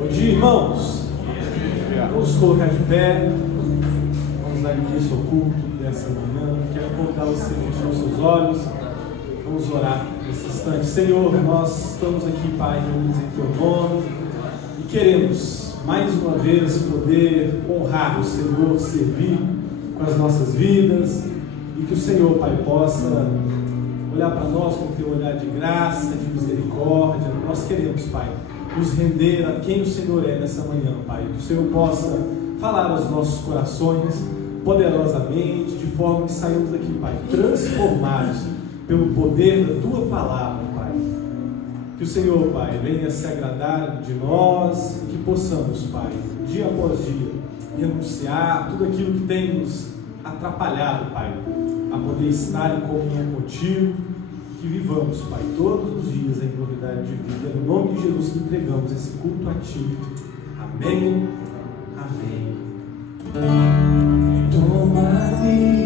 Bom dia, irmãos. Vamos colocar de pé. Vamos dar início ao culto dessa manhã. Quero convidar você a fechar os seus olhos. Vamos orar nesse instante. Senhor, nós estamos aqui, Pai, reunidos em Teu nome e queremos, mais uma vez, poder honrar o Senhor, servir com as nossas vidas e que o Senhor, Pai, possa olhar para nós com Teu olhar de graça, de misericórdia. Nós queremos, Pai, nos render a quem o Senhor é nessa manhã, Pai. Que o Senhor possa falar aos nossos corações poderosamente, de forma que saímos daqui, Pai, transformados pelo poder da Tua palavra, Pai. Que o Senhor, Pai, venha se agradar de nós e que possamos, Pai, dia após dia, renunciar tudo aquilo que tem nos atrapalhado, Pai, a poder estar em comunhão contigo. Que vivamos, Pai, todos os dias em novidade de vida. É no nome de Jesus que entregamos esse culto a Ti. Amém. Amém. Toma-me.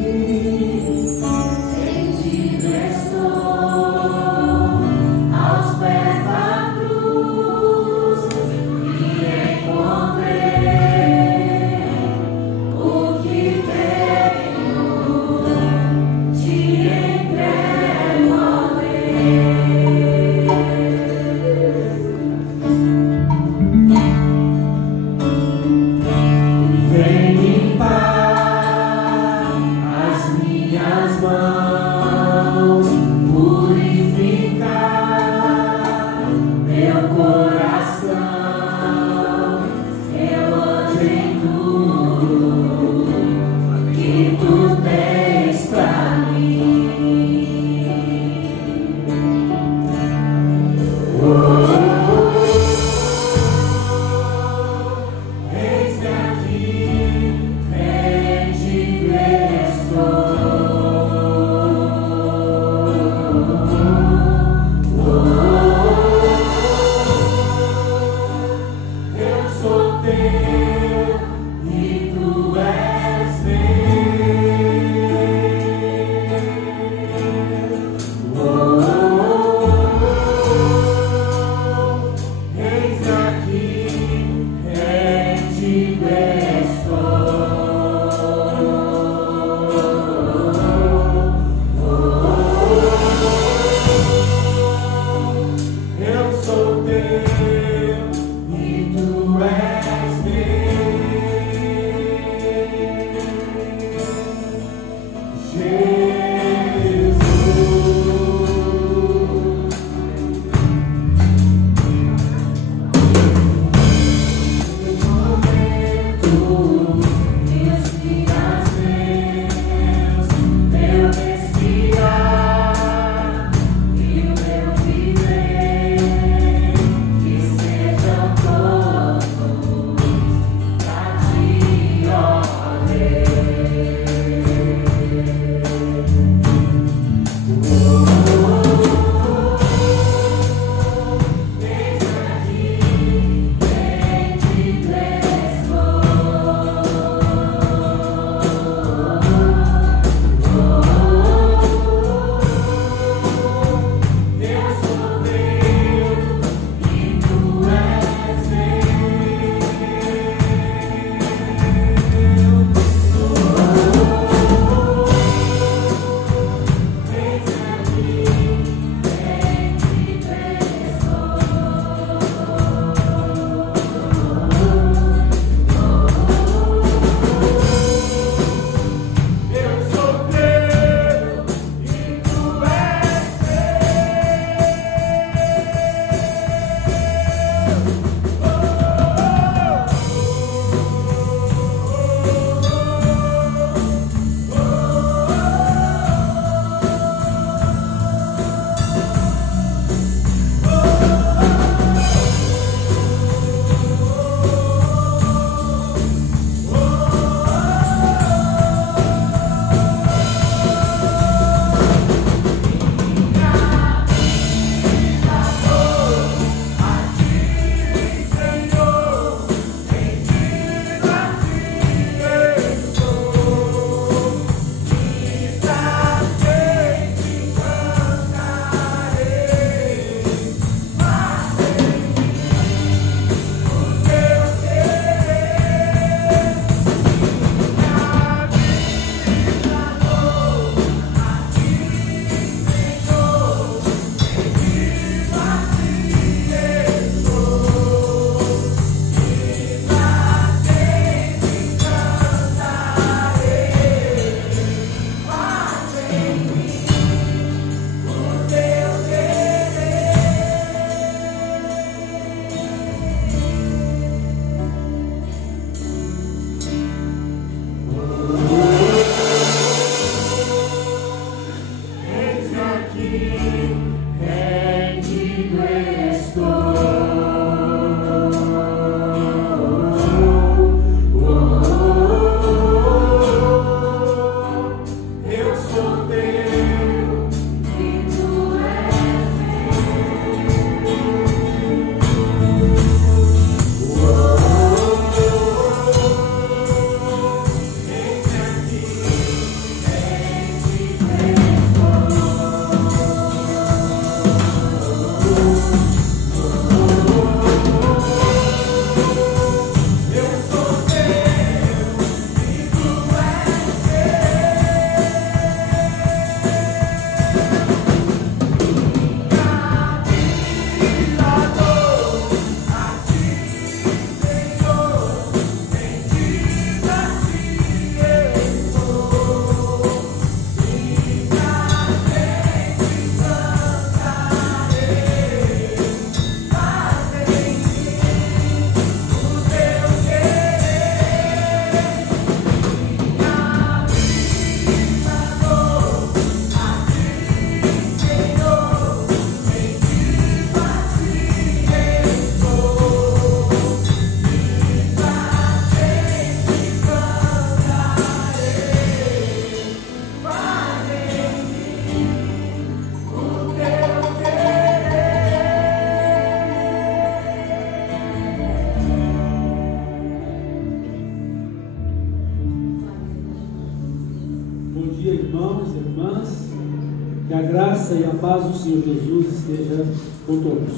graça e a paz do Senhor Jesus esteja com todos.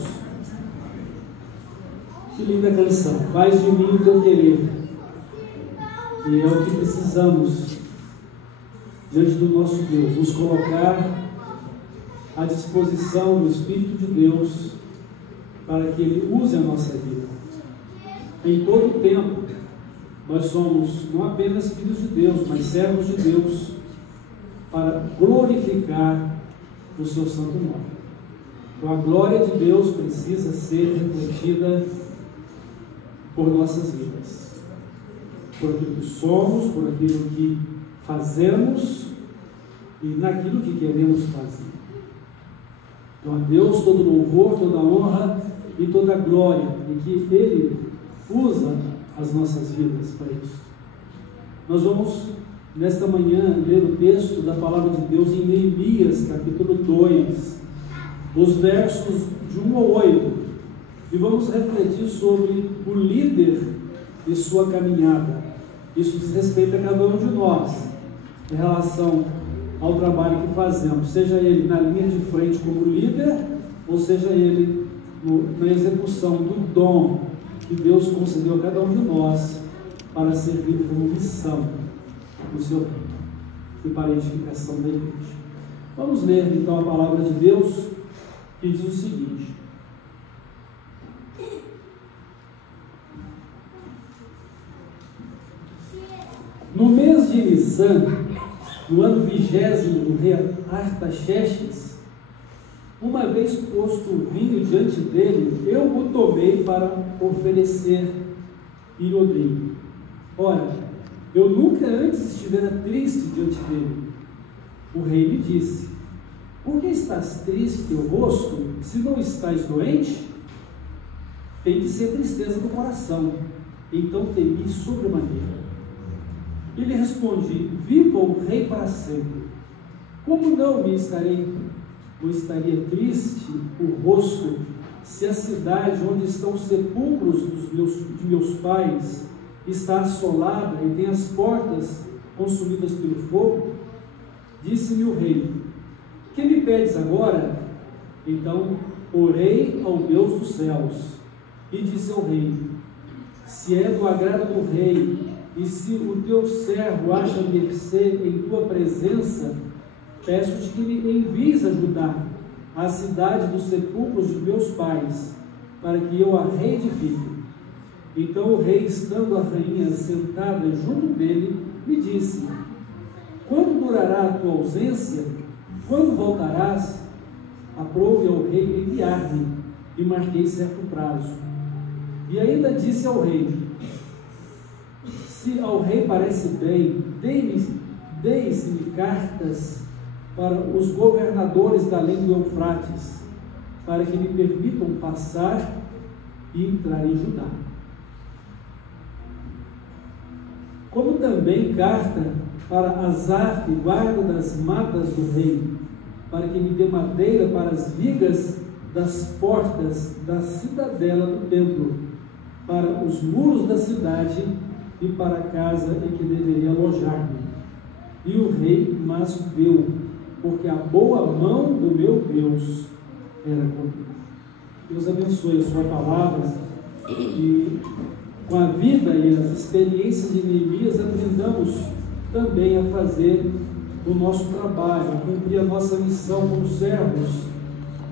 Que linda canção. Faz de mim o teu querer. E é o que precisamos diante do nosso Deus, nos colocar à disposição do Espírito de Deus para que Ele use a nossa vida. Em todo o tempo, nós somos não apenas filhos de Deus, mas servos de Deus para glorificar o seu santo nome. Então a glória de Deus precisa ser refletida por nossas vidas, por aquilo que somos, por aquilo que fazemos e naquilo que queremos fazer. Então a Deus todo louvor, toda honra e toda glória, e que Ele usa as nossas vidas para isso. Nós vamos nesta manhã ler o texto da palavra de Deus em Neemias capítulo 2, os versos de 1 ao 8, e vamos refletir sobre o líder e sua caminhada. Isso diz respeito a cada um de nós, em relação ao trabalho que fazemos, seja ele na linha de frente como líder, ou seja ele na execução do dom que Deus concedeu a cada um de nós para servir como missão do seu reino e para a edificação da igreja. Vamos ler então a palavra de Deus, que diz o seguinte: no mês de Nissan, no ano 20º do rei Artaxerxes, uma vez posto o vinho diante dele, eu o tomei para oferecer irodeio. Ora, eu nunca antes estivera triste diante dele. O rei lhe disse: por que estás triste teu rosto, se não estás doente? Tem de ser tristeza do coração. Então temi sobremaneira. E lhe respondi: viva o rei para sempre. Como não estaria triste o rosto, se a cidade onde estão os sepulcros de meus pais está assolada e tem as portas consumidas pelo fogo? Disse-me o rei: que me pedes agora? Então orei ao Deus dos céus e disse ao rei: se é do agrado do rei, e se o teu servo acha mercê em tua presença, peço-te que me envies ajudar a cidade dos sepulcros de meus pais, para que eu a reedifique. Então o rei, estando a rainha sentada junto dele, me disse: quando durará a tua ausência? Quando voltarás? Aprouve ao rei enviar-me, e marquei certo prazo. E ainda disse ao rei: se ao rei parece bem, deem-se-me cartas para os governadores da além do Eufrates, para que me permitam passar e entrar em Judá. Como também carta para Asaf, guarda das matas do rei, para que me dê madeira para as vigas das portas da cidadela do templo, para os muros da cidade e para a casa em que deveria alojar-me. E o rei mas deu, porque a boa mão do meu Deus era comigo. Deus abençoe a sua palavra, e com a vida e as experiências de Neemias aprendamos também a fazer o nosso trabalho, a cumprir a nossa missão como servos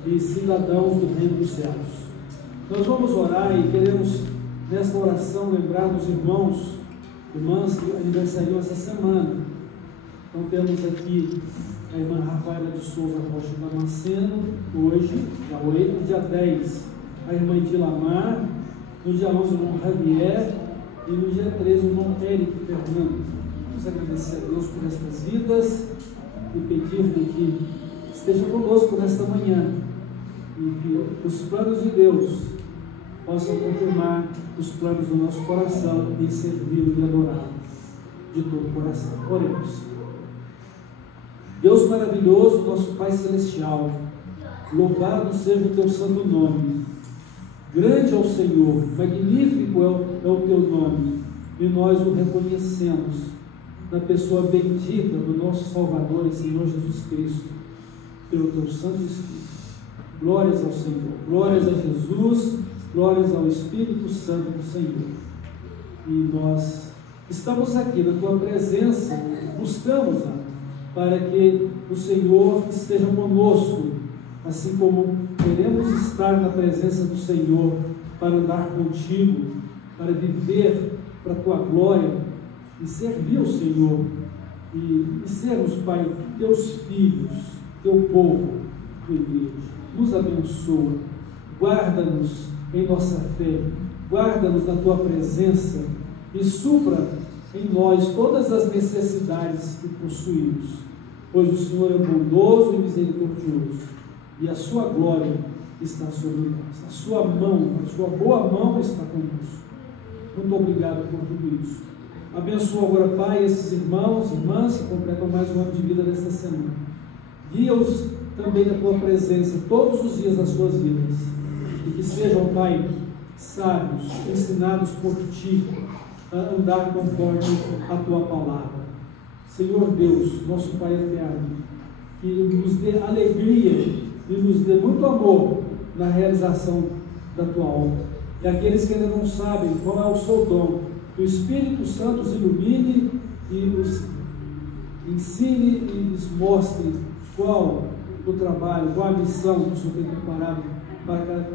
e cidadãos do reino dos céus. Nós vamos orar e queremos nesta oração lembrar dos irmãs que aniversariam essa semana. Então temos aqui a irmã Rafaela de Souza Rocha Damasceno, hoje, dia 8, dia 10, a irmã Dilamar, no dia 11 o irmão Javier, e no dia 13 o irmão Eric Fernando. Vamos agradecer a Deus por estas vidas e pedir-lhe que esteja conosco nesta manhã, e que os planos de Deus possam confirmar os planos do nosso coração em servi-lo e adorá-lo de todo o coração. Oremos. Deus maravilhoso, nosso Pai Celestial, louvado seja o teu santo nome. Grande é o Senhor, magnífico é o teu nome, e nós o reconhecemos na pessoa bendita do nosso Salvador e Senhor Jesus Cristo. pelo teu Santo Espírito. Glórias ao Senhor, glórias a Jesus, glórias ao Espírito Santo do Senhor. E nós estamos aqui na tua presença, buscamos para que o Senhor esteja conosco, assim como queremos estar na presença do Senhor para andar contigo, para viver para a tua glória e servir ao Senhor e sermos, Pai, teus filhos, teu povo, tua igreja. Nos abençoa, guarda-nos em nossa fé, guarda-nos na tua presença e supra em nós todas as necessidades que possuímos, pois o Senhor é bondoso e misericordioso e a sua glória está sobre nós, a sua mão, a sua boa mão está conosco. Muito obrigado por tudo isso. Abençoa agora, Pai, esses irmãos e irmãs que completam mais um ano de vida nesta semana. Guia-os também na tua presença todos os dias das suas vidas e que sejam, Pai, sábios, ensinados por ti a andar conforme a tua palavra. Senhor Deus, nosso Pai eterno, que nos dê alegria e nos dê muito amor na realização da tua obra. E aqueles que ainda não sabem qual é o seu dom, que o Espírito Santo os ilumine e os ensine e lhes mostre qual o trabalho, qual a missão que o Senhor tem preparado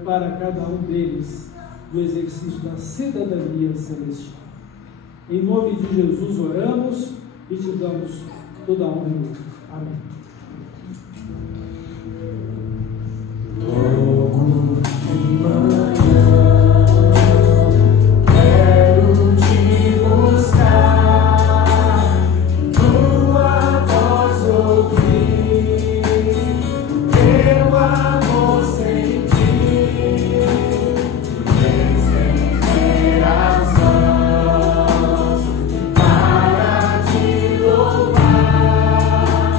para cada um deles no exercício da cidadania celestial. Em nome de Jesus oramos e te damos toda a honra e glória. Amém. Logo de manhã quero te buscar, tua voz ouvir, teu amor sentir, estender as mãos para te louvar,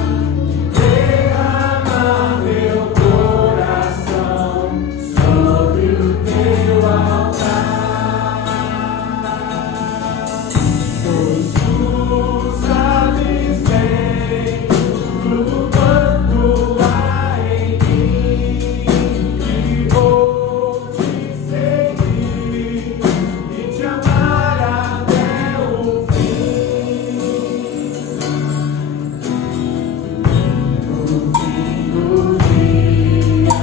derramar meu coração sobre o teu altar, pois tu sabes bem tudo quanto há em mim, e vou te seguir e te amar até o fim. No fim do dia,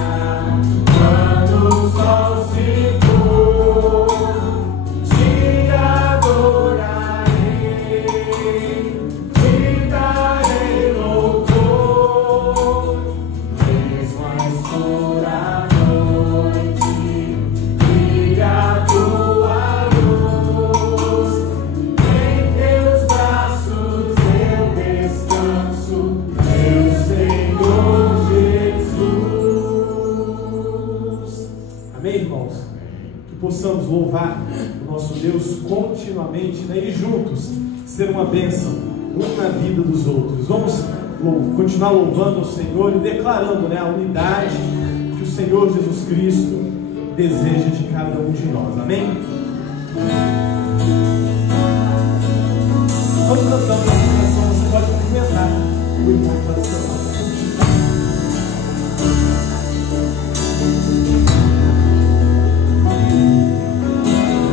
quando o sol se pôr, te adorarei, te darei louvor, mesmo a escura noite, brilha a tua luz, em teus braços eu descanso, meu Senhor Jesus. Amém, irmãos? Que possamos louvar o nosso Deus continuamente, né? E juntos ser uma bênção, um na vida dos outros. Vamos continuar louvando o Senhor e declarando, né, a unidade que o Senhor Jesus Cristo deseja de cada um de nós. Amém? Vamos cantando essa canção. Você pode cumprimentar o irmão que está do seu lado.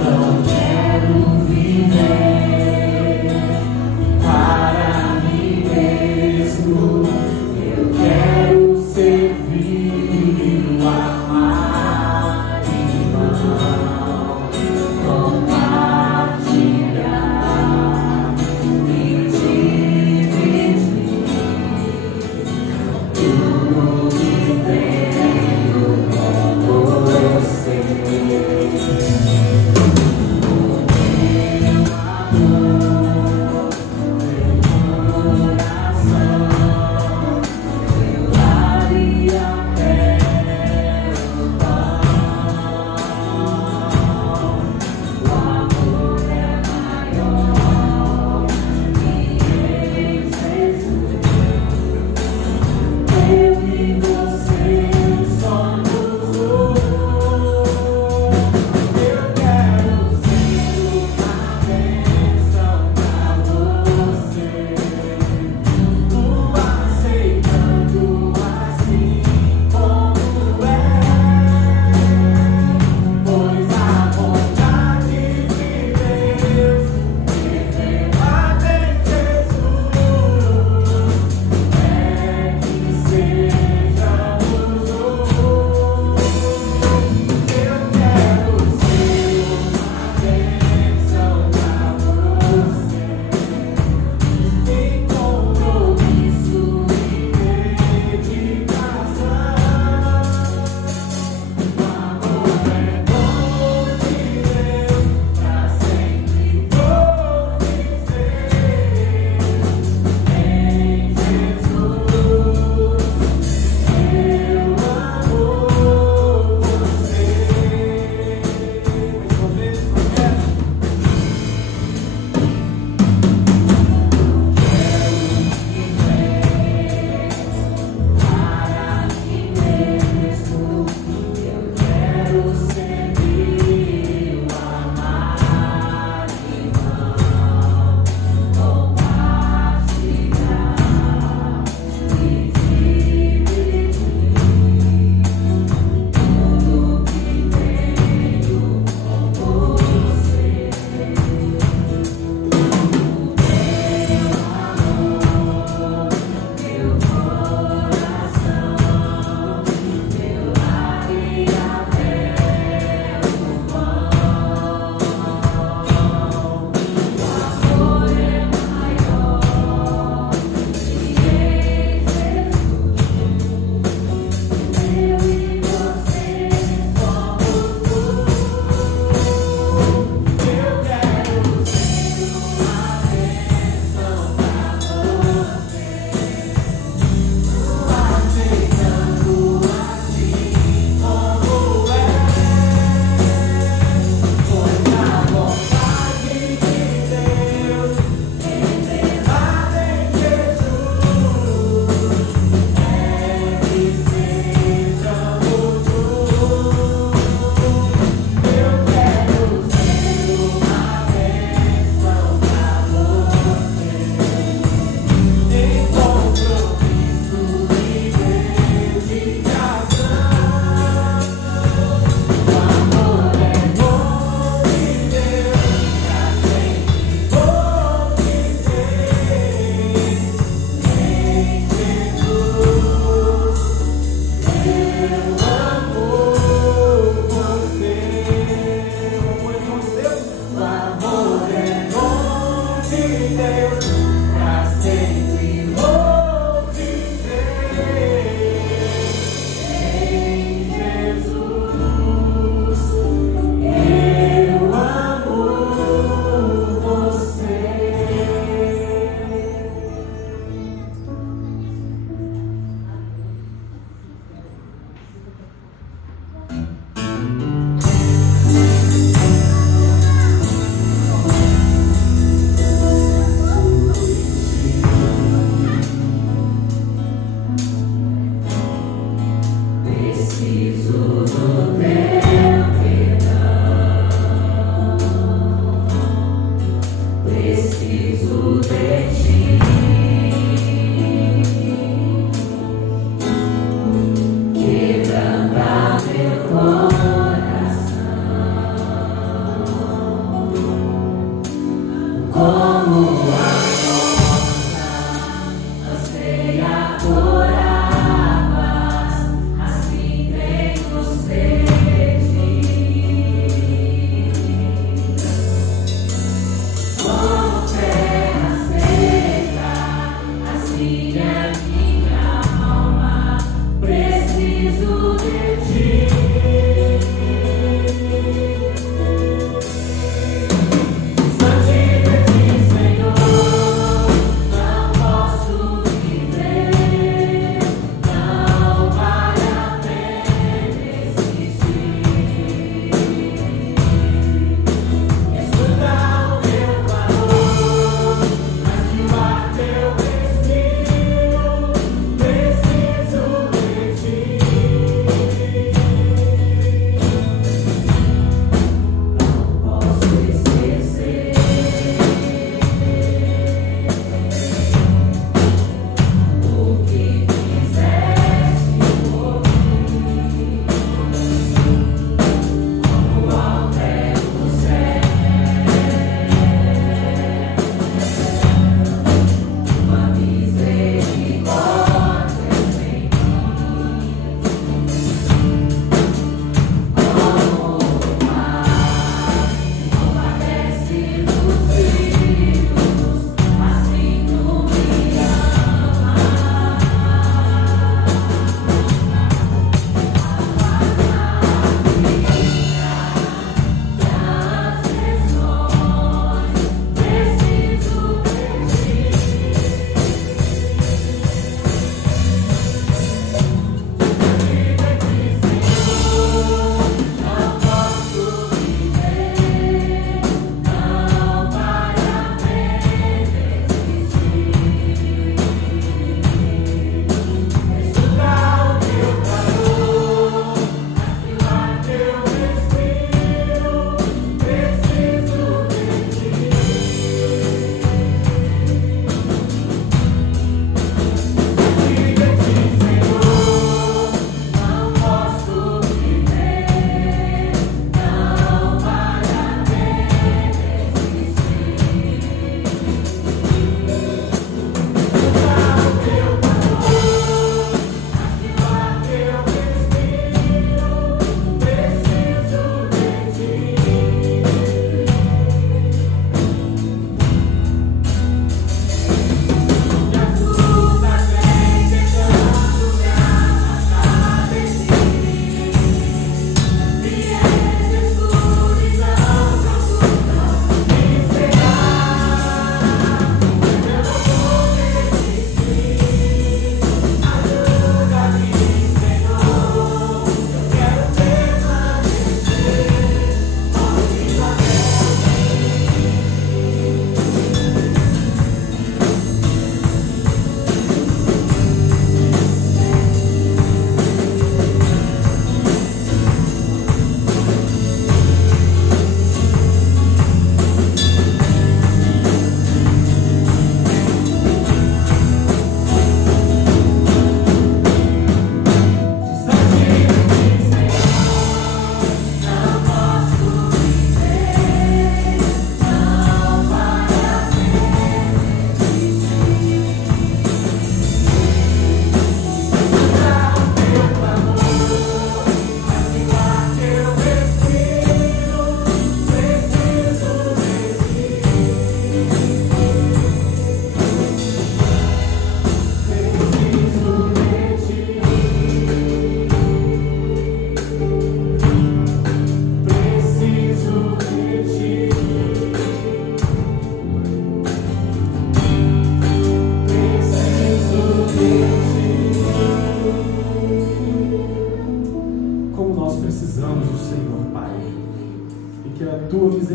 Não quero viver para mim mesmo, eu quero servir, amar, irmão, com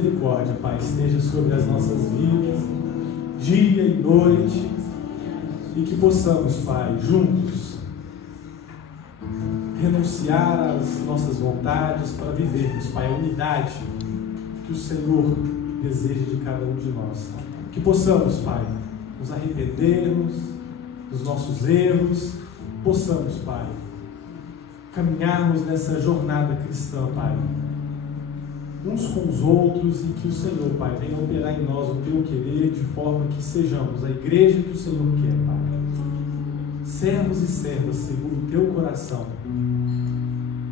misericórdia, Pai, esteja sobre as nossas vidas, dia e noite, e que possamos, Pai, juntos, renunciar às nossas vontades para vivermos, Pai, a unidade que o Senhor deseja de cada um de nós. Que possamos, Pai, nos arrependermos dos nossos erros, possamos, Pai, caminharmos nessa jornada cristã, Pai, uns com os outros, e que o Senhor, Pai, venha operar em nós o teu querer, de forma que sejamos a igreja que o Senhor quer, Pai. Servos e servas segundo o teu coração.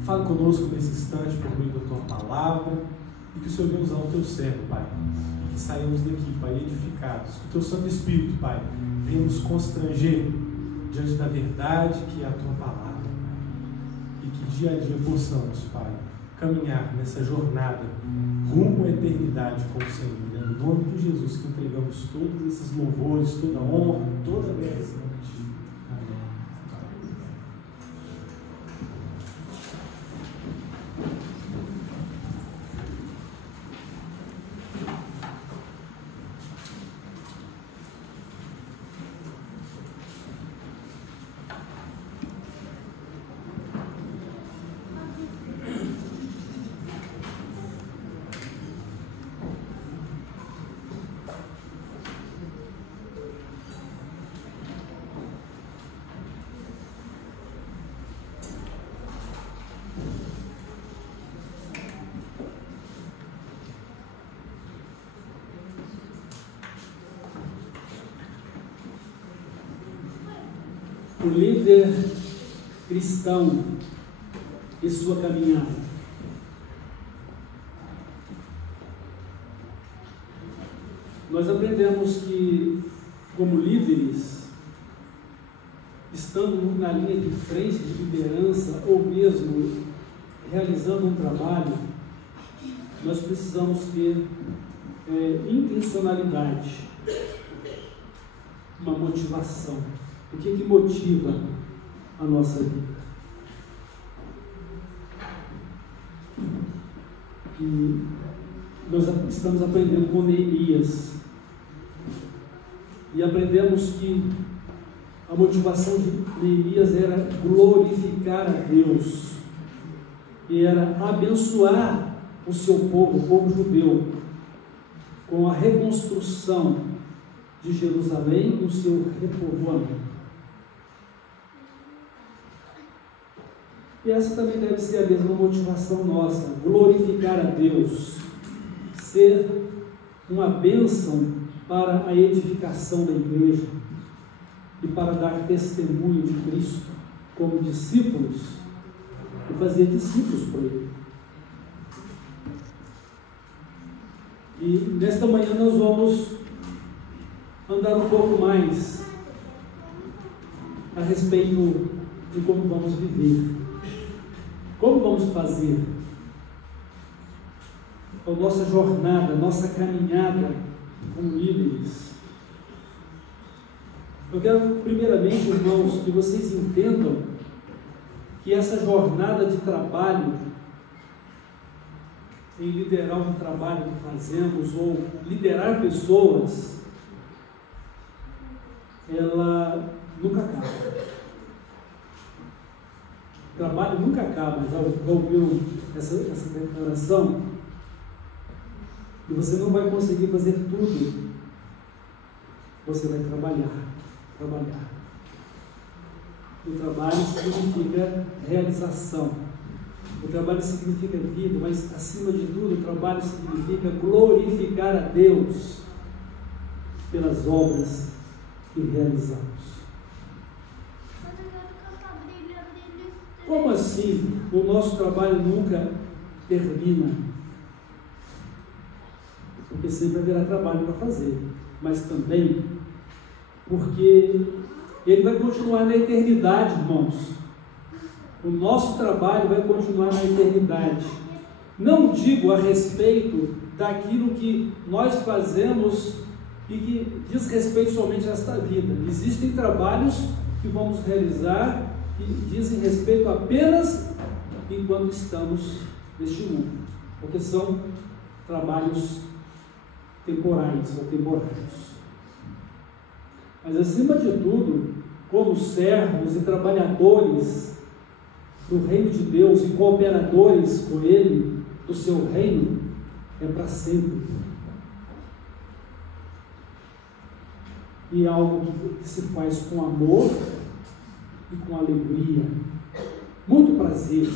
Fala conosco nesse instante por meio da tua palavra, e que o Senhor venha usar o teu servo, Pai, e que saímos daqui, Pai, edificados. Que o teu Santo Espírito, Pai, venha nos constranger diante da verdade que é a tua palavra, Pai. E que dia a dia possamos, Pai, caminhar nessa jornada rumo à eternidade com o Senhor. É no nome de Jesus que entregamos todos esses louvores, toda a honra, toda a bênção a ti. Amém. O líder cristão e sua caminhada. Nós aprendemos que, como líderes, estando na linha de frente de liderança ou mesmo realizando um trabalho, nós precisamos ter intencionalidade, uma motivação. O que motiva a nossa vida? E nós estamos aprendendo com Neemias. E aprendemos que a motivação de Neemias era glorificar a Deus. E era abençoar o seu povo, o povo judeu, com a reconstrução de Jerusalém e o seu repovoamento. E essa também deve ser a mesma motivação nossa, glorificar a Deus, ser uma bênção para a edificação da igreja e para dar testemunho de Cristo como discípulos e fazer discípulos por Ele. E nesta manhã nós vamos andar um pouco mais a respeito de como vamos viver. Como vamos fazer a nossa jornada, a nossa caminhada como líderes? Eu quero, primeiramente, irmãos, que vocês entendam que essa jornada de trabalho, em liderar um trabalho que fazemos, ou liderar pessoas, ela nunca acaba. O trabalho nunca acaba. Já ouviu essa declaração? E você não vai conseguir fazer tudo. Você vai trabalhar. O trabalho significa realização. O trabalho significa vida, mas acima de tudo, o trabalho significa glorificar a Deus pelas obras que realizamos. Como assim o nosso trabalho nunca termina? Porque sempre haverá trabalho para fazer, mas também porque ele vai continuar na eternidade, irmãos. O nosso trabalho vai continuar na eternidade. Não digo a respeito daquilo que nós fazemos e que diz respeito somente a esta vida. Existem trabalhos que vamos realizar que dizem respeito apenas enquanto estamos neste mundo, porque são trabalhos temporais ou temporários. Mas acima de tudo, como servos e trabalhadores do reino de Deus e cooperadores com Ele, do seu reino, é para sempre. E é algo que se faz com amor e com alegria, muito prazer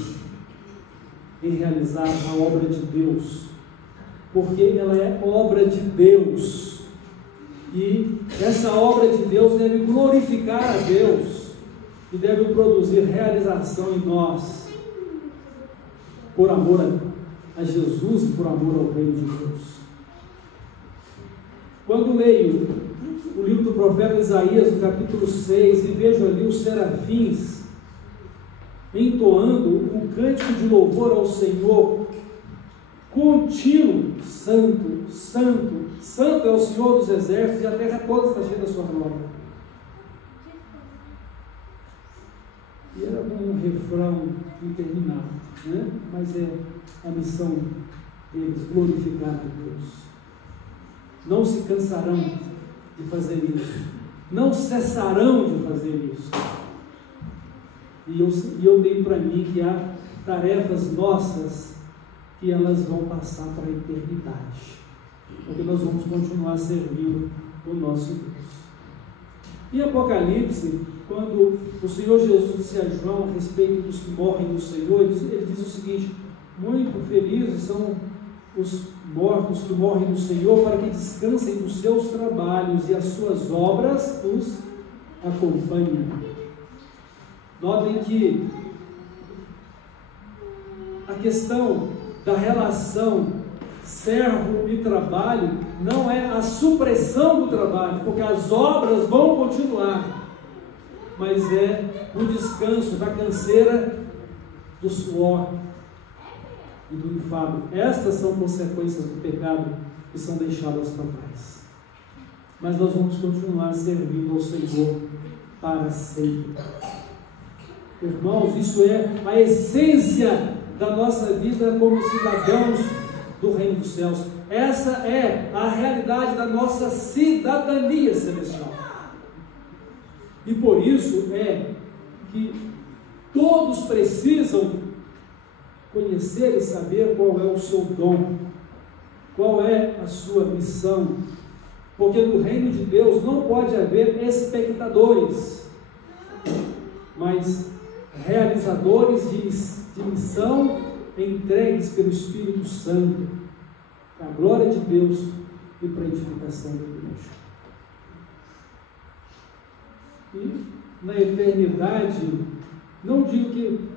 em realizar a obra de Deus porque ela é obra de Deus. E essa obra de Deus deve glorificar a Deus e deve produzir realização em nós, por amor a Jesus e por amor ao reino de Deus. Quando leio o livro do profeta Isaías, no capítulo 6, e vejo ali os serafins entoando um cântico de louvor ao Senhor, contínuo: santo, santo, santo é o Senhor dos exércitos, e a terra toda está cheia da sua glória. E era um refrão interminável, né? Mas é a missão deles, glorificar a Deus. Não se cansarão de fazer isso, não cessarão de fazer isso. E eu tenho para mim que há tarefas nossas que elas vão passar para a eternidade, porque nós vamos continuar servindo o nosso Deus. Em Apocalipse, quando o Senhor Jesus disse a João a respeito dos que morrem no Senhor, ele diz o seguinte: muito felizes são os mortos que morrem no Senhor, para que descansem dos seus trabalhos e as suas obras os acompanhem. Notem que a questão da relação servo e trabalho não é a supressão do trabalho, porque as obras vão continuar, mas é o descanso da canseira, do suor e do enfado. Estas são consequências do pecado que são deixadas para trás. Mas nós vamos continuar servindo ao Senhor para sempre. Irmãos, isso é a essência da nossa vida como cidadãos do reino dos céus. Essa é a realidade da nossa cidadania celestial. E por isso é que todos precisam conhecer e saber qual é o seu dom, qual é a sua missão, porque no reino de Deus não pode haver espectadores, mas realizadores de missão entregues pelo Espírito Santo, para a glória de Deus e para a edificação da igreja. E na eternidade, não digo que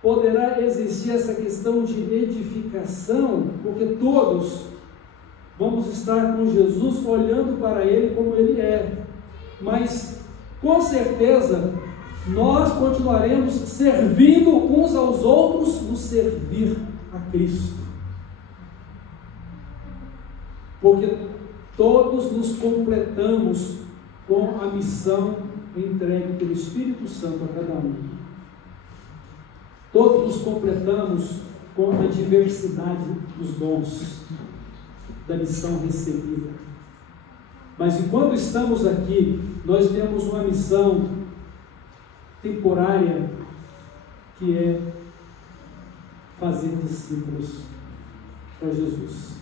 poderá existir essa questão de edificação, porque todos vamos estar com Jesus olhando para Ele como Ele é, mas com certeza nós continuaremos servindo uns aos outros no servir a Cristo, porque todos nos completamos com a missão entregue pelo Espírito Santo a cada um. Todos nos completamos com a diversidade dos dons da missão recebida. Mas enquanto estamos aqui, nós temos uma missão temporária, que é fazer discípulos para Jesus.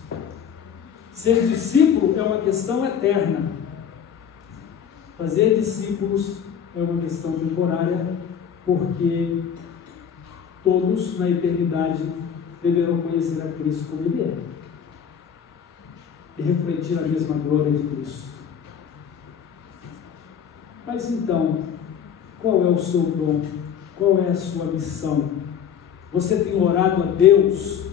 Ser discípulo é uma questão eterna. Fazer discípulos é uma questão temporária, porque todos na eternidade deverão conhecer a Cristo como Ele é e refletir a mesma glória de Cristo. Mas então, qual é o seu dom? Qual é a sua missão? Você tem orado a Deus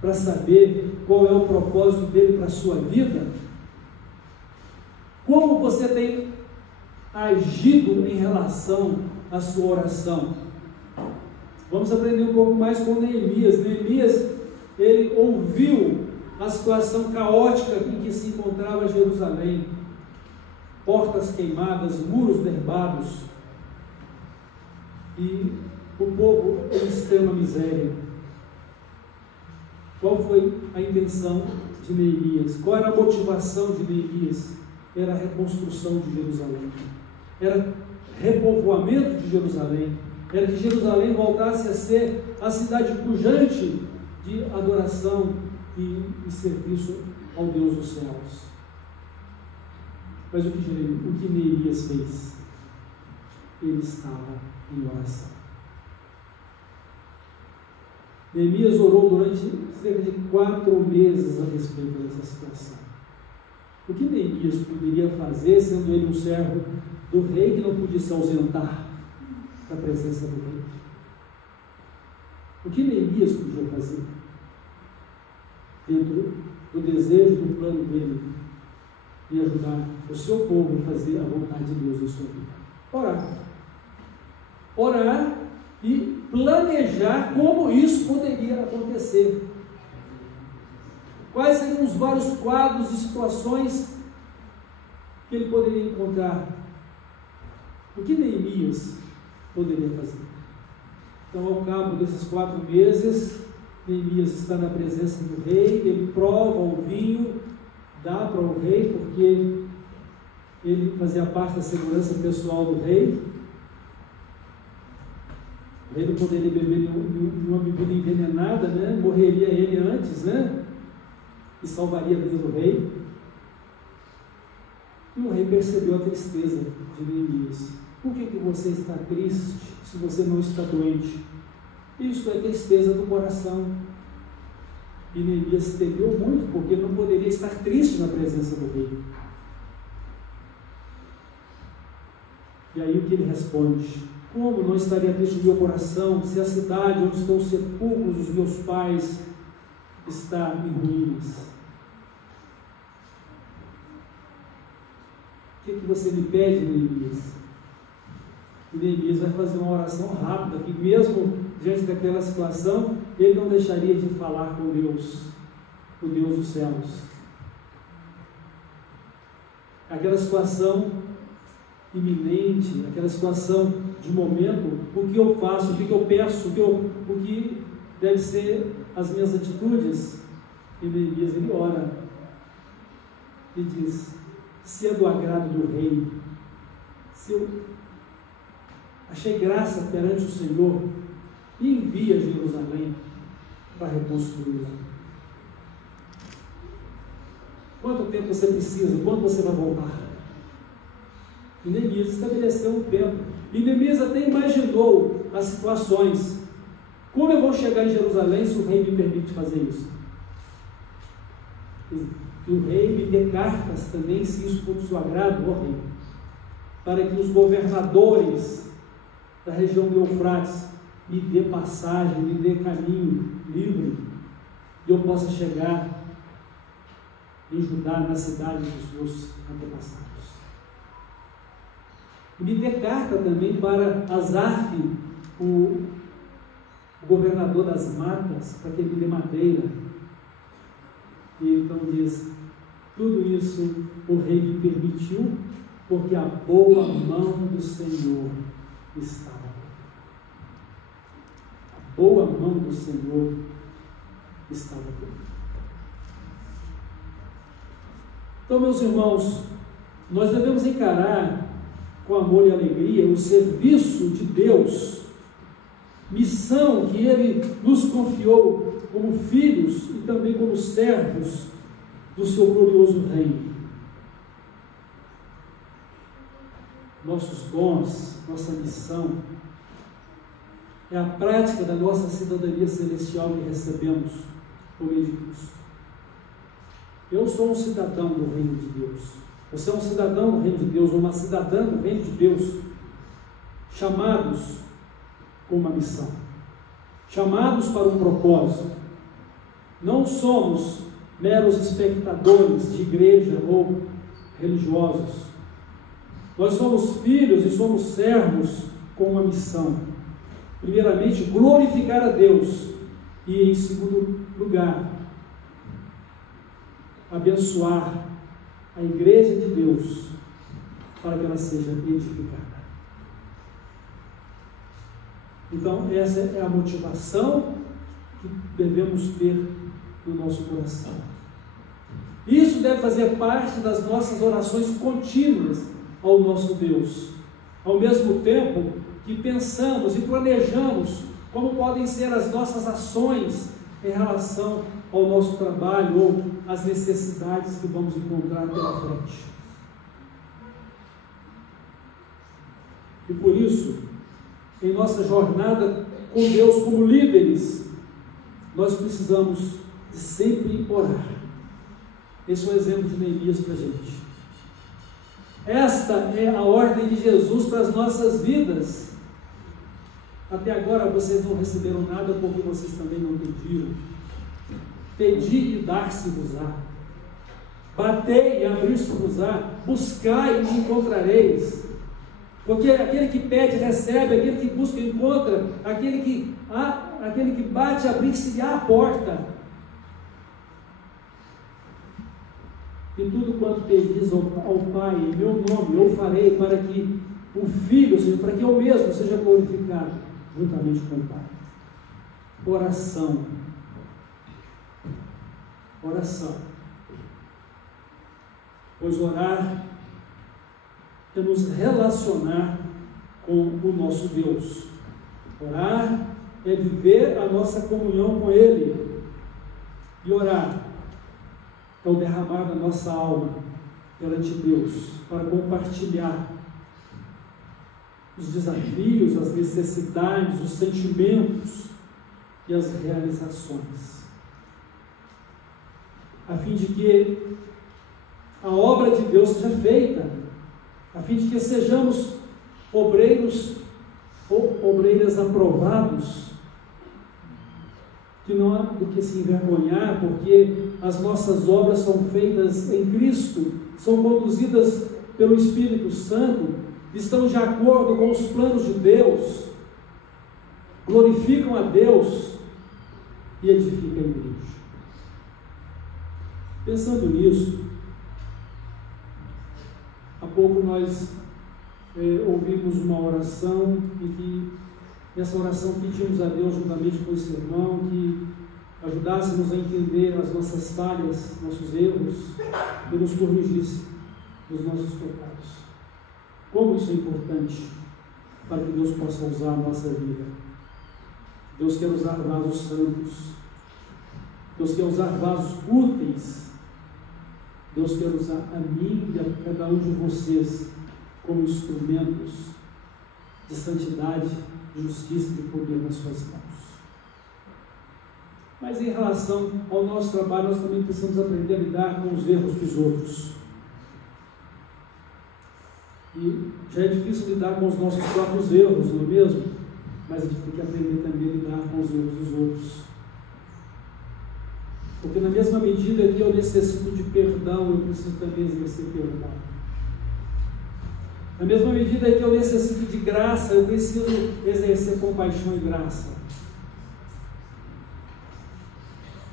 para saber qual é o propósito dele para a sua vida? Como você tem agido em relação à sua oração? Vamos aprender um pouco mais com Neemias. Neemias, ele ouviu a situação caótica em que se encontrava Jerusalém: portas queimadas, muros derrubados, e o povo em extrema miséria. Qual foi a intenção de Neemias? Qual era a motivação de Neemias? Era a reconstrução de Jerusalém, era repovoamento de Jerusalém, era que Jerusalém voltasse a ser a cidade pujante de adoração e serviço ao Deus dos céus. Mas o que Neemias fez? Ele estava em oração. Neemias orou durante cerca de 4 meses a respeito dessa situação. O que Neemias poderia fazer, sendo ele um servo do rei que não podia se ausentar da presença do rei? O que Neemias podia fazer dentro do desejo, do plano dele de ajudar o seu povo a fazer a vontade de Deus em sua vida? Orar. Orar e planejar como isso poderia acontecer. Quais seriam os vários quadros e situações que ele poderia encontrar? O que Neemias poderia fazer? Então, ao cabo desses 4 meses, Neemias está na presença do rei, ele prova o vinho, dá para o rei, porque ele fazia parte da segurança pessoal do rei. O rei não poderia beber nenhuma bebida envenenada, né? Morreria ele antes, né? E salvaria a vida do rei. E o rei percebeu a tristeza de Neemias. Por que você está triste se você não está doente? Isso é tristeza do coração. E Neemias temeu muito, porque não poderia estar triste na presença do rei. E aí o que ele responde? Como não estaria triste o meu coração se a cidade onde estão os sepulcros dos meus pais está em ruínas? O que você me pede, Neemias? E Neemias vai fazer uma oração rápida, que mesmo diante daquela situação, ele não deixaria de falar com Deus, o Deus dos céus. Aquela situação iminente, aquela situação de momento, o que eu faço, o que eu peço, o que deve ser as minhas atitudes. E Neemias, ele ora e diz: se é do agrado do rei, se eu achei graça perante o Senhor, e envia Jerusalém para reconstruí-la. Quanto tempo você precisa? Quando você vai voltar? E Neemias estabeleceu um tempo. E Neemias até imaginou as situações. Como eu vou chegar em Jerusalém se o rei me permite fazer isso? Que o rei me dê cartas também, se isso for do seu agrado, ó rei, para que os governadores da região do Eufrates me dê passagem, me dê caminho livre, e eu possa chegar em Judá, na cidade dos meus antepassados. E me dê carta também para Asaf, o governador das matas, para que ele me dê madeira. E então diz: tudo isso o rei me permitiu, porque a boa mão do Senhor estava comigo. A boa mão do Senhor estava comigo. Então, meus irmãos, nós devemos encarar com amor e alegria o serviço de Deus, missão que Ele nos confiou como filhos e também como servos do seu glorioso reino. Nossos dons, nossa missão, é a prática da nossa cidadania celestial que recebemos por meio de Cristo. Eu sou um cidadão do reino de Deus. Você é um cidadão do reino de Deus, ou uma cidadã do reino de Deus, chamados com uma missão, chamados para um propósito. Não somos meros espectadores de igreja ou religiosos. Nós somos filhos e somos servos com uma missão. Primeiramente, glorificar a Deus, e em segundo lugar, abençoar a igreja de Deus para que ela seja edificada. Então, essa é a motivação que devemos ter no nosso coração. Isso deve fazer parte das nossas orações contínuas ao nosso Deus, ao mesmo tempo que pensamos e planejamos como podem ser as nossas ações em relação ao nosso trabalho ou às necessidades que vamos encontrar pela frente. E por isso, em nossa jornada com Deus como líderes, nós precisamos de sempre orar. Esse é o exemplo de Neemias para a gente. Esta é a ordem de Jesus para as nossas vidas. Até agora vocês não receberam nada porque vocês também não pediram. Pedi e dar-se-vos-á. Batei e abrir-se-vos-á. Buscai e encontrareis. Porque aquele que pede, recebe. Aquele que busca, encontra. Aquele que bate, abrir-se-á a porta. E tudo quanto pedis ao Pai, em meu nome, eu farei para que o Filho, ou seja, para que eu mesmo seja glorificado, juntamente com o Pai. Oração. Oração. Pois orar é nos relacionar com o nosso Deus. Orar é viver a nossa comunhão com Ele. E orar é o derramar da nossa alma perante Deus, para compartilhar os desafios, as necessidades, os sentimentos e as realizações, a fim de que a obra de Deus seja feita, a fim de que sejamos obreiros ou obreiras aprovados, que não há do que se envergonhar, porque as nossas obras são feitas em Cristo, são conduzidas pelo Espírito Santo, estão de acordo com os planos de Deus, glorificam a Deus e edificam a igreja. Pensando nisso, há pouco nós ouvimos uma oração e que nessa oração pedimos a Deus, juntamente com esse irmão, que ajudássemos a entender as nossas falhas, nossos erros, e nos corrigisse dos nossos pecados. Como isso é importante para que Deus possa usar a nossa vida. Deus quer usar vasos santos. Deus quer usar vasos úteis. Deus quer usar a mim e a cada um de vocês como instrumentos de santidade, de justiça e de poder nas suas mãos. Mas em relação ao nosso trabalho, nós também precisamos aprender a lidar com os erros dos outros. E já é difícil lidar com os nossos próprios erros, não é mesmo? Mas a gente tem que aprender também a lidar com os erros dos outros. Porque na mesma medida que eu necessito de perdão, eu preciso também exercer perdão. Na mesma medida que eu necessito de graça, eu preciso exercer compaixão e graça.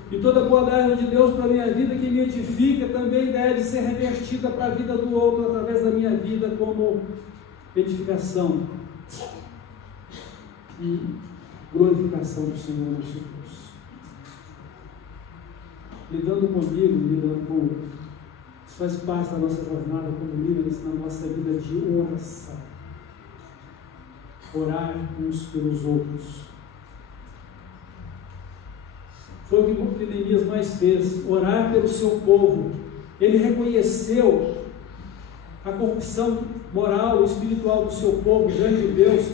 E toda boa dádiva de Deus para a minha vida que me edifica também deve ser revertida para a vida do outro através da minha vida como edificação e glorificação do Senhor nosso Deus. Lidando comigo, lidando com o outro. Isso faz parte da nossa jornada como líderes, na nossa vida de oração. Orar uns pelos outros. Foi o que Neemias mais fez, orar pelo seu povo. Ele reconheceu a corrupção moral e espiritual do seu povo diante de Deus.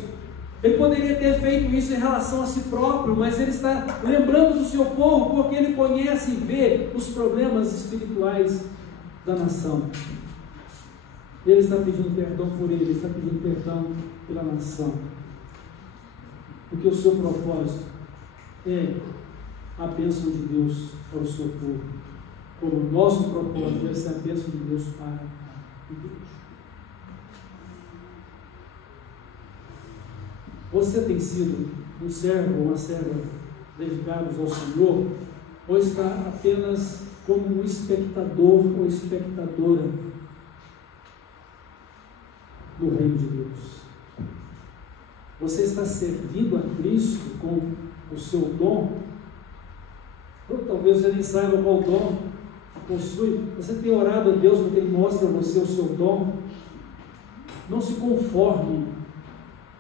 Ele poderia ter feito isso em relação a si próprio, mas ele está lembrando do seu povo, porque ele conhece e vê os problemas espirituais da nação. Ele está pedindo perdão por ele está pedindo perdão pela nação. Porque o seu propósito é a bênção de Deus para o seu povo, como o nosso propósito deve ser a bênção de Deus para a igreja. Você tem sido um servo ou uma serva dedicados ao Senhor, ou está apenas como um espectador ou espectadora do reino de Deus? Você está servindo a Cristo com o seu dom? Ou talvez você nem saiba qual dom possui. Você tem orado a Deus porque Ele mostra a você o seu dom. Não se conforme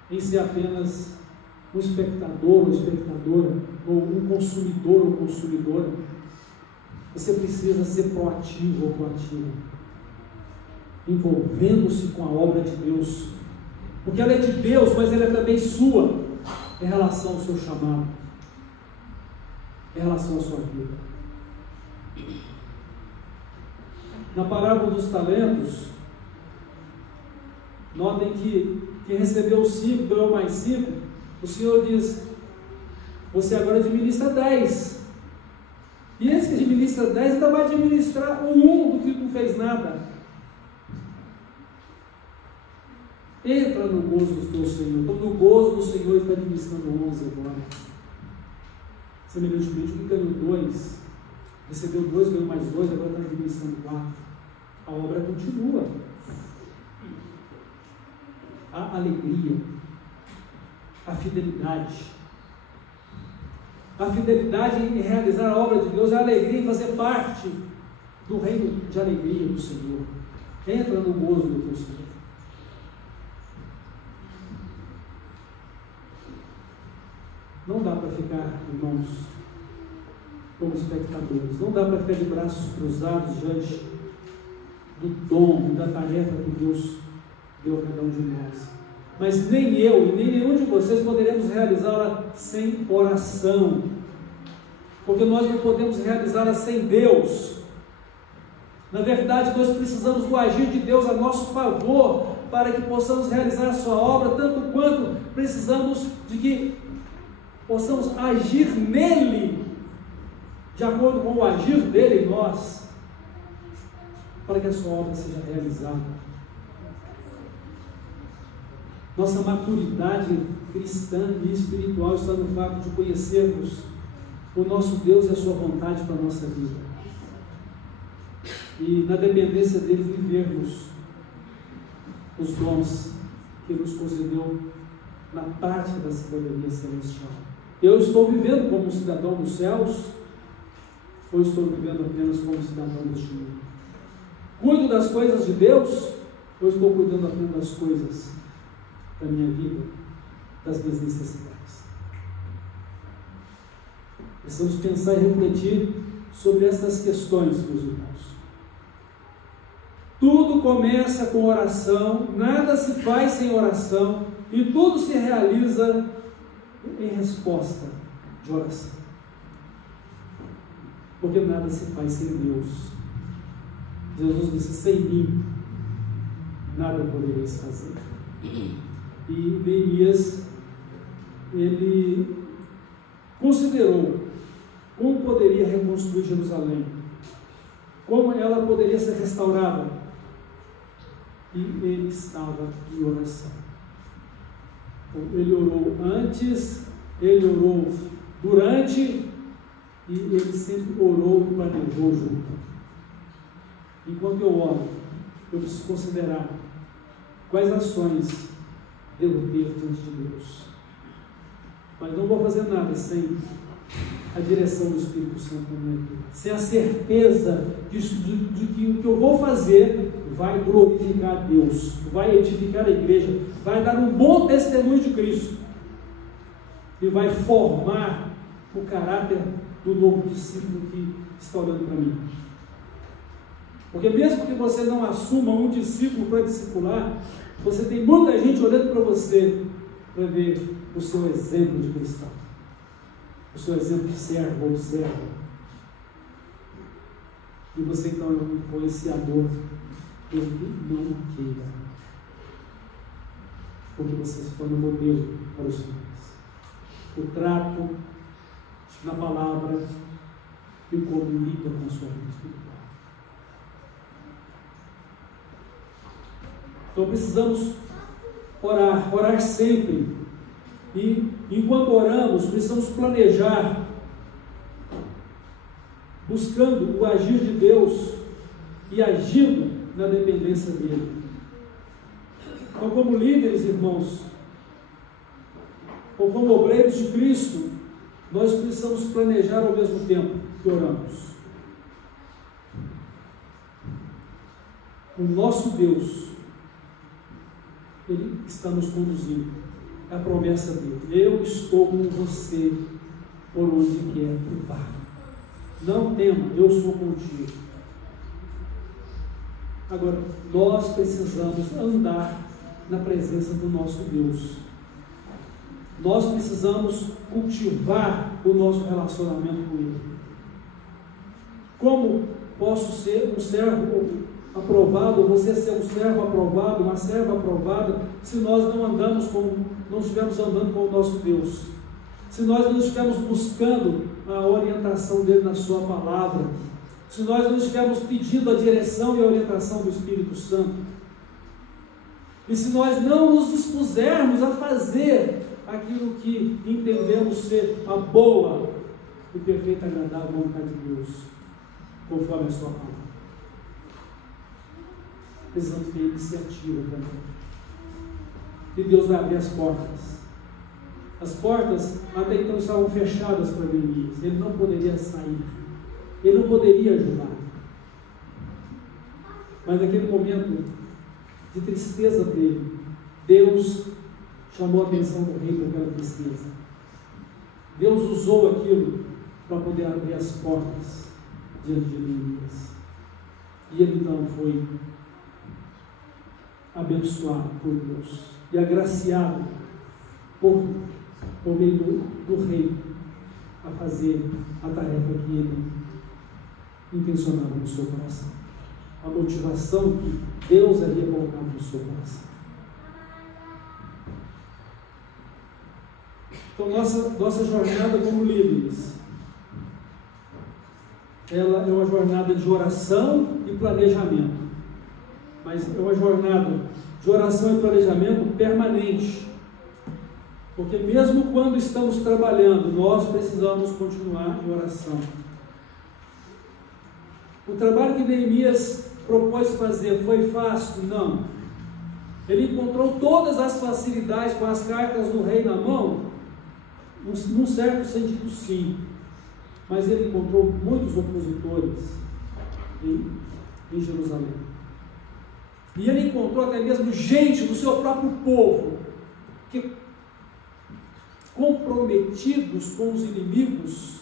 em ser apenas um espectador ou espectadora, ou um consumidor ou consumidora. Você precisa ser proativo ou proativa, envolvendo-se com a obra de Deus, porque ela é de Deus, mas ela é também sua em relação ao seu chamado. em relação à sua vida. Na parábola dos talentos, notem que quem recebeu 5 ganhou mais 5. O Senhor diz: você agora administra 10. E esse que administra 10 ainda vai administrar o 1 do que não fez nada. Entra no gozo do teu Senhor. Então, no gozo do Senhor está administrando 11 agora. Semelhantemente, o que ganhou 2, recebeu 2, ganhou mais 2, agora está administrando 4. A obra continua. A alegria, a fidelidade. A fidelidade em realizar a obra de Deus, a alegria em fazer parte do reino de alegria do Senhor. Entra no gozo do teu Senhor. Não dá para ficar, irmãos, como espectadores. Não dá para ficar de braços cruzados diante do dom e da tarefa que Deus deu a cada um de nós. Mas nem eu e nem nenhum de vocês poderemos realizá-la sem oração, porque nós não podemos realizá-la sem Deus. Na verdade, nós precisamos do agir de Deus a nosso favor para que possamos realizar a sua obra, tanto quanto precisamos de que possamos agir nele, de acordo com o agir dele em nós, para que a sua obra seja realizada. Nossa maturidade cristã e espiritual está no fato de conhecermos o nosso Deus e a sua vontade para a nossa vida. E na dependência dele vivermos os dons que nos concedeu na prática da cidadania celestial. Eu estou vivendo como um cidadão dos céus ou estou vivendo apenas como um cidadão deste mundo? Cuido das coisas de Deus ou estou cuidando apenas das coisas da minha vida, das minhas necessidades? Precisamos pensar e refletir sobre essas questões, meus irmãos. Tudo começa com oração, nada se faz sem oração e tudo se realiza em resposta de oração. Porque nada se faz sem Deus. Jesus disse: sem mim nada podereis fazer. E Neemias, ele considerou como poderia reconstruir Jerusalém, como ela poderia ser restaurada, e ele estava em oração. Então, ele orou antes, ele orou durante, e ele sempre orou e planejou junto. Enquanto eu oro, eu preciso considerar quais ações devo ter diante de Deus. Mas não vou fazer nada sem a direção do Espírito Santo na minha vida, sem a certeza de que o que eu vou fazer vai glorificar a Deus, vai edificar a igreja, vai dar um bom testemunho de Cristo e vai formar o caráter do novo discípulo que está olhando para mim. Porque mesmo que você não assuma um discípulo para discipular, você tem muita gente olhando para você para ver o seu exemplo de cristão, o seu exemplo de servo ou de serva. E você então é um influenciador, ele não queira, porque você se torna modelo para os filhos. O trato na palavra e como lida com a sua vida espiritual. Então precisamos orar sempre. E enquanto oramos, precisamos planejar, buscando o agir de Deus e agindo na dependência dele. Então, como líderes, irmãos, ou como obreiros de Cristo, nós precisamos planejar ao mesmo tempo que oramos. O nosso Deus, ele está nos conduzindo. É a promessa dele: eu estou com você por onde quer que vá. Não tema, eu sou contigo. Agora, nós precisamos andar na presença do nosso Deus. Nós precisamos cultivar o nosso relacionamento com Ele. Como posso ser um servo aprovado, você ser um servo aprovado, uma serva aprovada, se nós não estivermos andando com o nosso Deus? Se nós não estivermos buscando a orientação dele na sua palavra, se nós não estivermos pedindo a direção e a orientação do Espírito Santo, e se nós não nos dispusermos a fazer aquilo que entendemos ser a boa e perfeita e agradável vontade de Deus, conforme a sua palavra. Precisamos ter iniciativa também. E Deus vai abrir as portas. As portas até então estavam fechadas para Neemias. Ele não poderia sair. Ele não poderia ajudar. Mas naquele momento de tristeza dele, Deus chamou a atenção do rei para aquela tristeza. Deus usou aquilo para poder abrir as portas diante de Neemias. E ele então foi abençoado por Deus e agraciado por meio do rei a fazer a tarefa que ele intencionava no seu coração, a motivação que Deus havia colocado no seu coração. Então nossa jornada como líderes, ela é uma jornada de oração e planejamento, mas é uma jornada de oração e planejamento permanente, porque mesmo quando estamos trabalhando, nós precisamos continuar em oração. O trabalho que Neemias propôs fazer foi fácil? Não. Ele encontrou todas as facilidades com as cartas do rei na mão? Num certo sentido, sim. Mas ele encontrou muitos opositores em Jerusalém. E ele encontrou até mesmo gente do seu próprio povo, que, comprometidos com os inimigos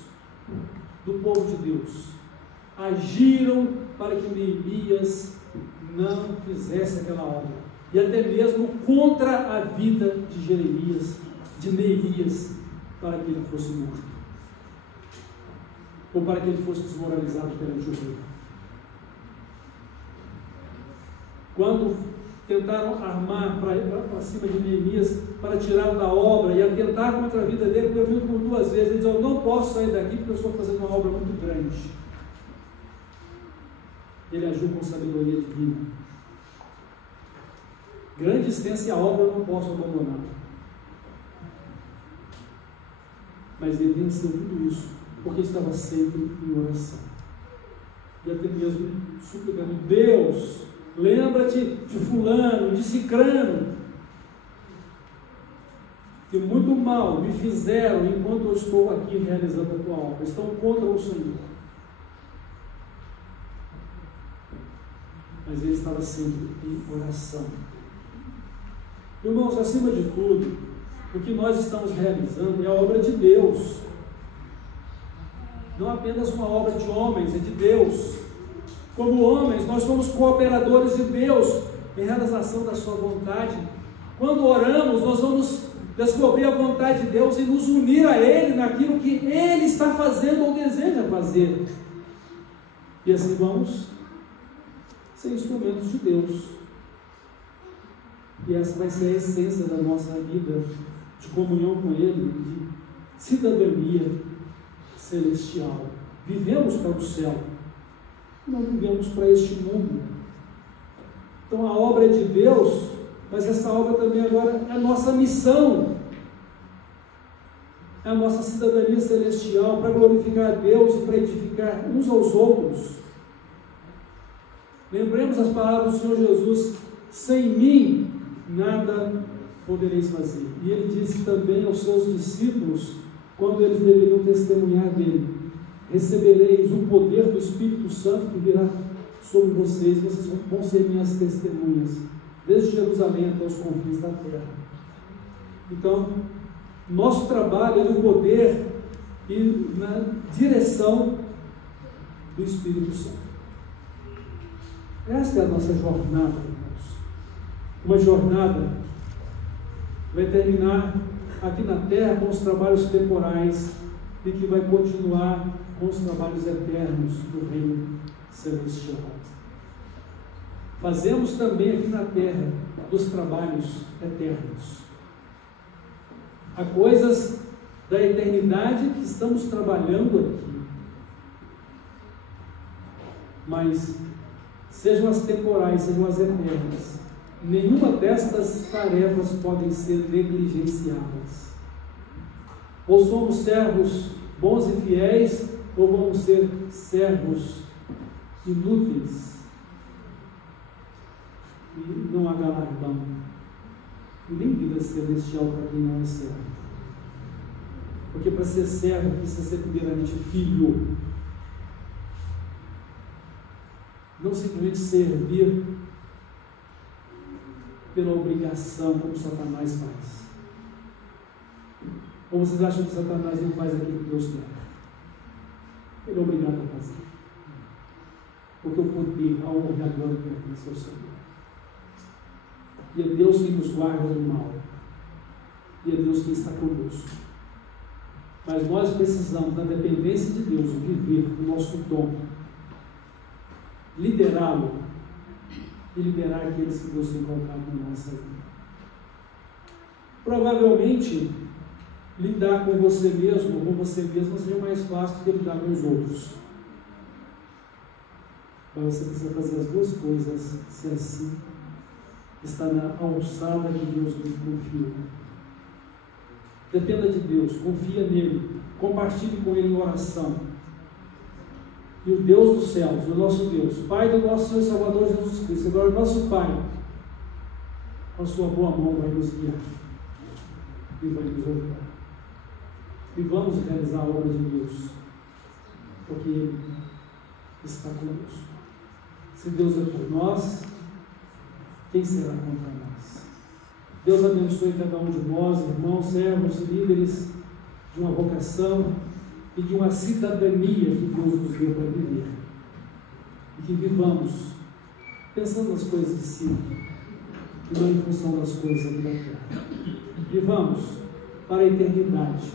do povo de Deus, agiram para que Neemias não fizesse aquela obra, e até mesmo contra a vida de Neemias, para que ele fosse morto, ou para que ele fosse desmoralizado perante o rei. Quando tentaram armar para cima de Neemias, para tirá-lo da obra e atentar contra a vida dele, porque eu vi por 2 vezes, ele disse: eu não posso sair daqui porque eu estou fazendo uma obra muito grande. Ele agiu com sabedoria divina. Grande extensa e a obra eu não posso abandonar. Mas ele venceu tudo isso, porque estava sempre em oração. E até mesmo suplicando: Deus, lembra-te de fulano, de cicrano, que muito mal me fizeram enquanto eu estou aqui realizando a tua obra. Estão contra o Senhor. Mas ele estava sempre em oração. Irmãos, acima de tudo, o que nós estamos realizando é a obra de Deus. Não apenas uma obra de homens, é de Deus. Como homens, nós somos cooperadores de Deus em realização da sua vontade. Quando oramos, nós vamos descobrir a vontade de Deus e nos unir a Ele naquilo que Ele está fazendo ou deseja fazer. E assim vamos ser instrumentos de Deus. E essa vai ser a essência da nossa vida de comunhão com Ele, de cidadania celestial. Vivemos para o céu, não vivemos para este mundo. Então a obra é de Deus, mas essa obra também agora é a nossa missão, é a nossa cidadania celestial, para glorificar a Deus e para edificar uns aos outros. Lembremos as palavras do Senhor Jesus: sem mim nada podereis fazer. E ele disse também aos seus discípulos, quando eles deveriam testemunhar dele: recebereis o poder do Espírito Santo que virá sobre vocês, e vocês vão ser minhas testemunhas, desde Jerusalém até os confins da terra. Então, nosso trabalho é no poder e na direção do Espírito Santo. Esta é a nossa jornada, irmãos. Uma jornada vai terminar aqui na terra com os trabalhos temporais e que vai continuar com os trabalhos eternos do reino celestial. Fazemos também aqui na terra dos trabalhos eternos. Há coisas da eternidade que estamos trabalhando aqui, mas sejam as temporais, sejam as eternas, nenhuma destas tarefas podem ser negligenciadas. Ou somos servos bons e fiéis, ou vamos ser servos inúteis. E não há galardão, e nem vida celestial para quem não é servo. Porque para ser servo precisa ser primeiramente filho. Não simplesmente servir pela obrigação, como Satanás faz. Ou vocês acham que Satanás não faz aquilo que Deus quer? Ele é obrigado a fazer. Porque o poder, a honra e a glória pertencem ao Senhor. E é Deus quem nos guarda do mal. E é Deus quem está conosco. Mas nós precisamos, na dependência de Deus, viver o nosso dom, liderá-lo e liderar aqueles que Deus tem colocado na nossa vida. Provavelmente, lidar com você mesmo ou com você mesma seja mais fácil do que lidar com os outros. Mas você precisa fazer as duas coisas, se assim está na alçada que Deus lhe confiou. Dependa de Deus, confia nele, compartilhe com ele em oração. E o Deus dos céus, o nosso Deus, Pai do nosso Senhor e Salvador Jesus Cristo, agora o nosso Pai, com a sua boa mão vai nos guiar e vai nos ajudar. E vamos realizar a obra de Deus, porque Ele está conosco. Se Deus é por nós, quem será contra nós? Deus abençoe cada um de nós, irmãos, servos e líderes, de uma vocação e de uma cidadania que Deus nos deu para viver. E que vivamos pensando nas coisas de cima e não em função das coisas aqui da terra. Vivamos para a eternidade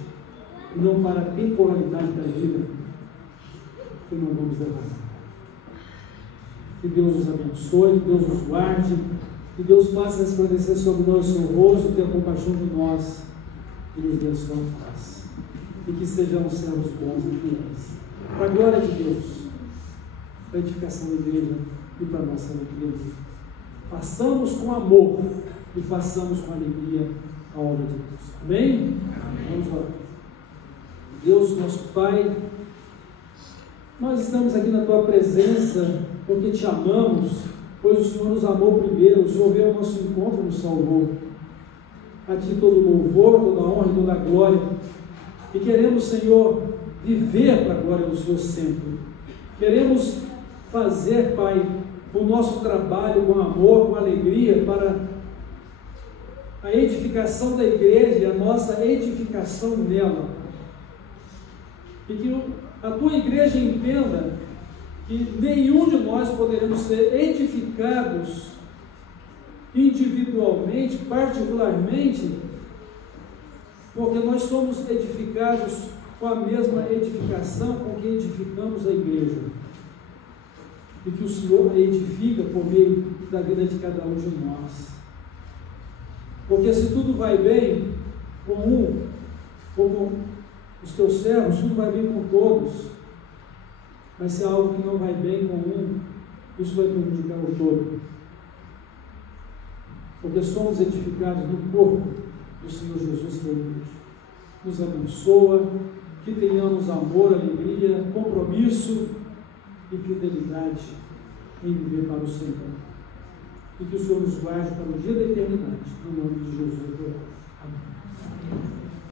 e não para a temporalidade da vida, que não vamos levar. Que Deus nos abençoe, que Deus nos guarde, que Deus faça resplandecer sobre nós o seu rosto, tenha compaixão de nós e nos dê a sua paz. E que sejamos servos bons e fiéis. Para a glória de Deus, para a edificação da igreja e para a nossa alegria. Façamos com amor e façamos com alegria a obra de Deus. Amém? Vamos orar. Deus, nosso Pai, nós estamos aqui na Tua presença porque Te amamos, pois o Senhor nos amou primeiro, o Senhor veio ao nosso encontro e nos salvou. A Ti todo louvor, toda honra e toda glória. E queremos, Senhor, viver para a glória do Senhor sempre. Queremos fazer, Pai, o nosso trabalho com amor, com alegria, para a edificação da igreja e a nossa edificação nela. E que a Tua igreja entenda que nenhum de nós poderemos ser edificados individualmente, particularmente, porque nós somos edificados com a mesma edificação com que edificamos a igreja. E que o Senhor a edifica por meio da vida de cada um de nós. Porque se tudo vai bem com um, ou com os teus servos, tudo vai bem com todos. Mas se há algo que não vai bem com um, isso vai prejudicar o todo. Porque somos edificados no corpo do Senhor Jesus que é a igreja. Nos abençoa, que tenhamos amor, alegria, compromisso e fidelidade em viver para o Senhor. E que o Senhor nos guarde para o dia da eternidade. No nome de Jesus. Amém.